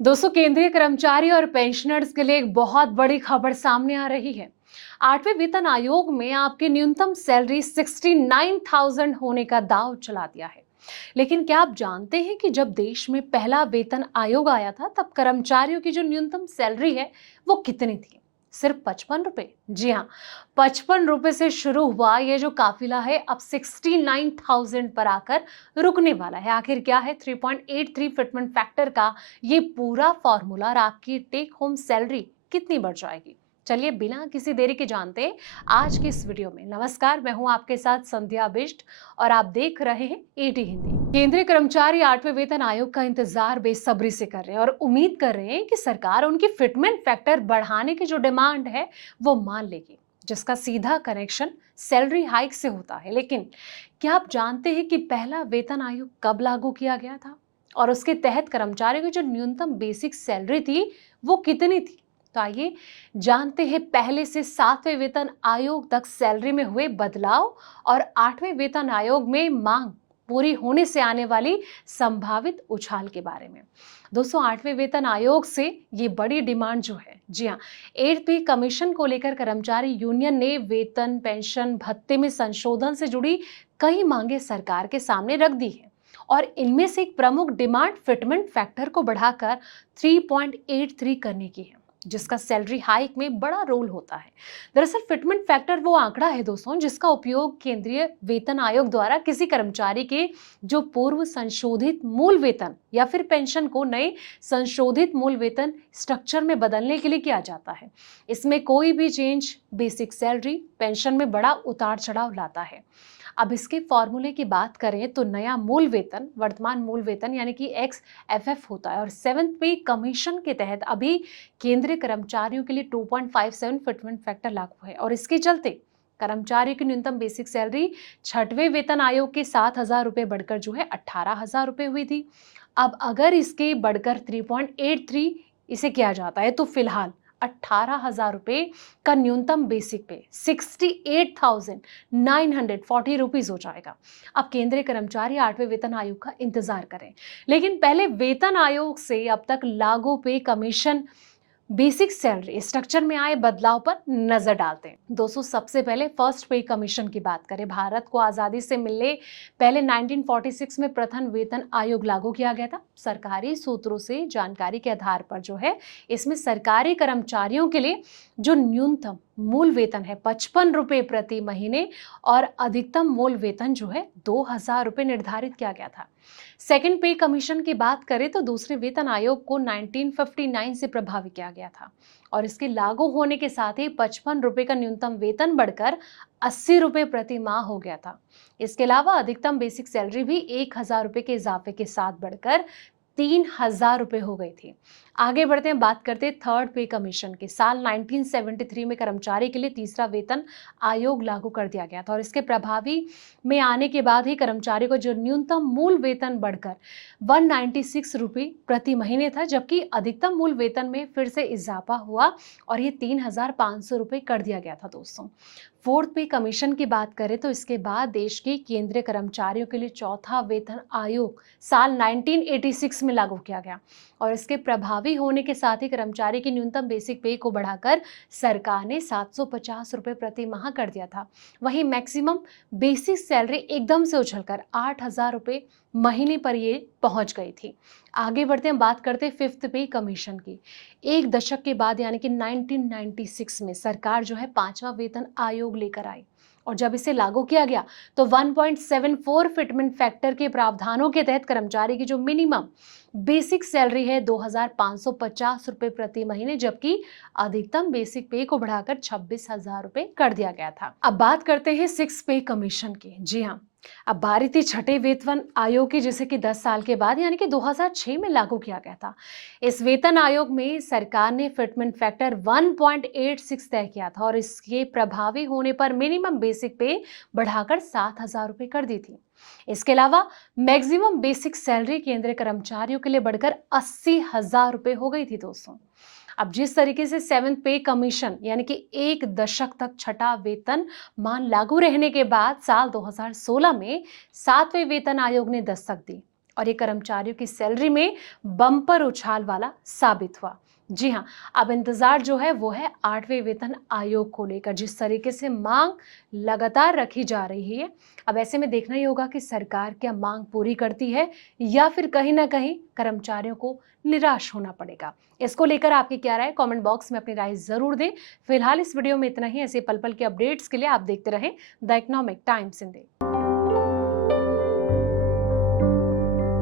दोस्तों, केंद्रीय कर्मचारी और पेंशनर्स के लिए एक बहुत बड़ी खबर सामने आ रही है। आठवें वेतन आयोग में आपकी न्यूनतम सैलरी 69,000 होने का दांव चला दिया है। लेकिन क्या आप जानते हैं कि जब देश में पहला वेतन आयोग आया था तब कर्मचारियों की जो न्यूनतम सैलरी है वो कितनी थी? सिर्फ 55 रुपए। जी हाँ, 55 रुपए से शुरू हुआ ये जो काफिला है अब 69,000 पर आकर रुकने वाला है। आखिर क्या है 3.83 फिटमेंट फैक्टर का ये पूरा फॉर्मूला और आपकी टेक होम सैलरी कितनी बढ़ जाएगी? चलिए बिना किसी देरी के जानते हैं आज की इस वीडियो में। नमस्कार, मैं हूं आपके साथ संध्या बिष्ट और आप देख रहे हैं एटी हिंदी। केंद्रीय कर्मचारी आठवें वेतन आयोग का इंतजार बेसब्री से कर रहे हैं और उम्मीद कर रहे हैं कि सरकार उनकी फिटमेंट फैक्टर बढ़ाने की जो डिमांड है वो मान लेगी, जिसका सीधा कनेक्शन सैलरी हाइक से होता है। लेकिन क्या आप जानते हैं कि पहला वेतन आयोग कब लागू किया गया था और उसके तहत कर्मचारियों की जो न्यूनतम बेसिक सैलरी थी वो कितनी थी? तो आइए जानते हैं पहले से सातवें वेतन आयोग तक सैलरी में हुए बदलाव और आठवें वेतन आयोग में मांग पूरी होने से आने वाली संभावित उछाल के बारे में। दोस्तों, आठवें वेतन आयोग से ये बड़ी डिमांड जो है, जी हाँ, एट पे कमीशन को लेकर कर्मचारी यूनियन ने वेतन, पेंशन, भत्ते में संशोधन से जुड़ी कई मांगे सरकार के सामने रख दी है। और इनमें से एक प्रमुख डिमांड फिटमेंट फैक्टर को बढ़ाकर 3.83 करने की है, जिसका सैलरी हाइक में बड़ा रोल होता है। दरअसल फिटमेंट फैक्टर वो आंकड़ा है दोस्तों जिसका उपयोग केंद्रीय वेतन आयोग द्वारा किसी कर्मचारी के जो पूर्व संशोधित मूल वेतन या फिर पेंशन को नए संशोधित मूल वेतन स्ट्रक्चर में बदलने के लिए किया जाता है। इसमें कोई भी चेंज बेसिक सैलरी पेंशन में बड़ा उतार चढ़ाव लाता है। अब इसके फॉर्मूले की बात करें तो नया मूल वेतन वर्तमान मूल वेतन यानी कि एक्स एफ एफ होता है और सेवेंथ पे कमीशन के तहत अभी केंद्रीय कर्मचारियों के लिए 2.57 फिटमेंट फैक्टर लागू है और इसके चलते कर्मचारियों की न्यूनतम बेसिक सैलरी छठवें वेतन आयोग के 7,000 रुपए बढ़कर जो है 18,000 रुपए हुई थी। अब अगर इसके बढ़कर 3.83 इसे किया जाता है तो फिलहाल 18,000 रुपए का न्यूनतम बेसिक पे 68,940 रुपीज हो जाएगा। अब केंद्रीय कर्मचारी आठवें वेतन आयोग का इंतजार करें, लेकिन पहले वेतन आयोग से अब तक लागू पे कमीशन बेसिक सैलरी स्ट्रक्चर में आए बदलाव पर नजर डालते हैं। दोस्तों, सबसे पहले फर्स्ट पे कमीशन की बात करें। भारत को आजादी से मिलने पहले 1946 में प्रथम वेतन आयोग लागू किया गया था। सरकारी सूत्रों से जानकारी के आधार पर जो है इसमें सरकारी कर्मचारियों के लिए जो न्यूनतम मूल वेतन है 55 रुपए प्रति महीने और अधिकतम मूल वेतन जो है 2,000 रुपए निर्धारित किया गया था। सेकंड पे कमीशन की बात करें तो दूसरे वेतन आयोग को 1959 से प्रभावी किया गया था और इसके लागू होने के साथ ही 55 रुपए का न्यूनतम वेतन बढ़कर 80 रुपए प्रति माह हो गया था। इसके अलावा अधिकतम बेसिक सैलरी भी 1,000 रुपए के इजाफे के साथ बढ़कर 3,000 रुपए हो गई थी। आगे बढ़ते हैं, बात करते हैं थर्ड पे कमीशन की। साल 1973 में कर्मचारी के लिए तीसरा वेतन आयोग लागू कर दिया गया था और इसके प्रभावी में आने के बाद ही कर्मचारी को जो न्यूनतम मूल वेतन बढ़कर 196 रुपए प्रति महीने था, जबकि अधिकतम मूल वेतन में फिर से इजाफा हुआ और ये 3,500 रुपए कर दिया गया था। दोस्तों, फोर्थ पे कमीशन की बात करें तो इसके बाद देश के केंद्रीय कर्मचारियों के लिए चौथा वेतन आयोग साल 1986 में लागू किया गया और इसके प्रभावी होने के साथ ही कर्मचारी की न्यूनतम बेसिक पे को बढ़ाकर सरकार ने 750 रुपए प्रति माह कर दिया था। वहीं मैक्सिमम बेसिक सैलरी एकदम से उछलकर 8,000 रुपए महीने पर ये पहुंच गई थी। आगे बढ़ते हैं, बात करते हैं फिफ्थ पे कमीशन की। एक दशक के बाद यानी कि 1996 में सरकार जो है पांचवा वेतन आयोग लेकर आई और जब इसे लागू किया गया तो 1.74 फिटमेंट फैक्टर के प्रावधानों के तहत कर्मचारी की जो मिनिमम बेसिक सैलरी है 2,550 रुपए प्रति महीने, जबकि अधिकतम बेसिक पे को बढ़ाकर 26,000 रुपए कर दिया गया था। अब बात करते हैं सिक्स पे कमीशन की। जी हाँ, अब बारी थी छठे वेतन आयोग की, जिसे कि 10 साल के बाद यानी कि 2006 में लागू किया गया था। इस वेतन आयोग में सरकार ने फिटमेंट फैक्टर 1.86 तय किया था और इसके प्रभावी होने पर मिनिमम बेसिक पे बढ़ाकर 7,000 रुपए कर दी थी। इसके अलावा मैक्सिमम बेसिक सैलरी केंद्रीय कर्मचारियों के लिए बढ़कर 80,000 रुपए हो गई थी। दोस्तों, अब जिस तरीके से सेवेंथ पे कमीशन यानी कि एक दशक तक छठा वेतन मान लागू रहने के बाद साल 2016 में सातवें वेतन आयोग ने दस्तक दी और ये कर्मचारियों की सैलरी में बम्पर उछाल वाला साबित हुआ। जी हाँ, अब इंतजार जो है वो है 8वें वेतन आयोग को लेकर। जिस तरीके से मांग लगातार रखी जा रही है, अब ऐसे में देखना ही होगा कि सरकार क्या मांग पूरी करती है या फिर कहीं ना कहीं कर्मचारियों को निराश होना पड़ेगा। इसको लेकर आपकी क्या राय, कमेंट बॉक्स में अपनी राय जरूर दें। फिलहाल इस वीडियो में इतना ही। ऐसे पल पल के अपडेट्स के लिए आप देखते रहें द इकोनॉमिक टाइम्स हिंदी।